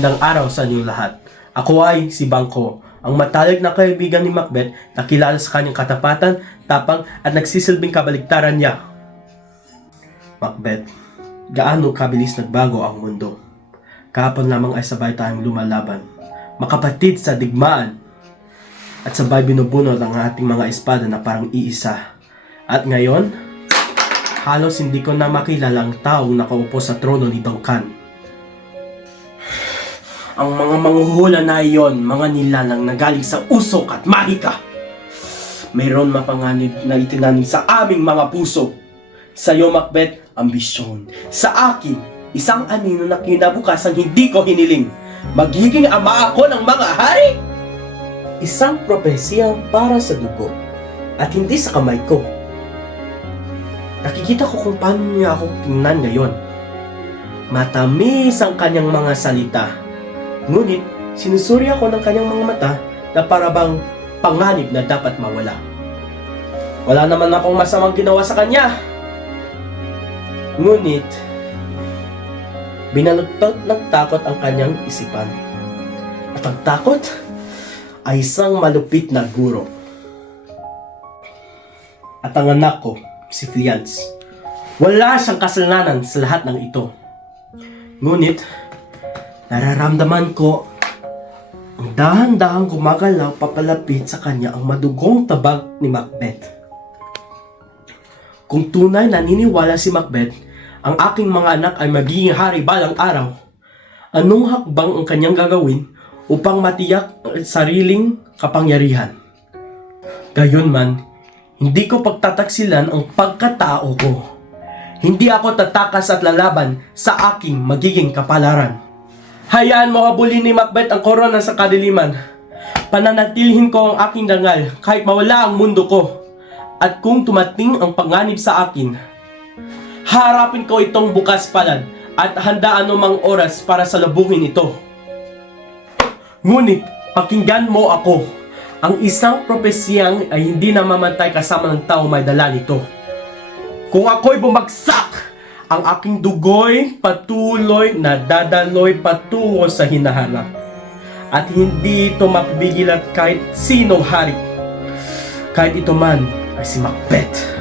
Magandang araw sa inyo lahat. Ako ay si Bangko, ang matalik na kaibigan ni Macbeth na kilala sa kanyang katapatan, tapang at nagsisilbing kabaligtaran niya. Macbeth, gaano kabilis nagbago ang mundo. Kahapon lamang ay sabay tayong lumalaban, makapatid sa digmaan, at sabay binubunot ang ating mga espada na parang iisa. At ngayon, halos hindi ko na makilala ang taong nakaupo sa trono ni Duncan. Ang mga manghuhula na iyon, mga nilalang na galing sa usok at mahika. Mayroon mapanganib na itinanim sa aming mga puso. Sa iyo, Macbeth, ambisyon. Sa akin, isang anino na kinabukasan hindi ko hiniling. Magiging ama ako ng mga hari! Isang propesiyang para sa dugo at hindi sa kamay ko. Nakikita ko kung paano niya ako tingnan ngayon. Matamis ang kanyang mga salita. Ngunit, sinusuri ako ng kanyang mga mata na parabang panganib na dapat mawala. Wala naman akong masamang ginawa sa kanya. Ngunit, binaluktot ng takot ang kanyang isipan. At ang takot ay isang malupit na guro. At ang anak ko, si Fleance, wala siyang kasalanan sa lahat ng ito. Ngunit, nararamdaman ko ang dahan-dahang gumagalaw papalapit sa kanya ang madugong tabag ni Macbeth. Kung tunay naniniwala si Macbeth, ang aking mga anak ay magiging hari balang araw, anong hakbang ang kanyang gagawin upang matiyak ang sariling kapangyarihan? Gayunman, hindi ko pagtataksilan ang pagkatao ko. Hindi ako tatakas at lalaban sa aking magiging kapalaran. Hayaan mo habulin ni Macbeth ang korona sa kadiliman. Pananatilhin ko ang aking dangal kahit mawala ang mundo ko. At kung tumating ang panganib sa akin, harapin ko itong bukas palad at handa anumang oras para salubungin ito. Ngunit, pakinggan mo ako. Ang isang propesiyang ay hindi namamatay kasama ng tao may dala nito. Kung ako'y bumagsak, ang aking dugo'y patuloy na dadaloy patungo sa hinaharap. At hindi ito mapipigilan kahit sinong hari. Kahit ito man ay si Macbeth.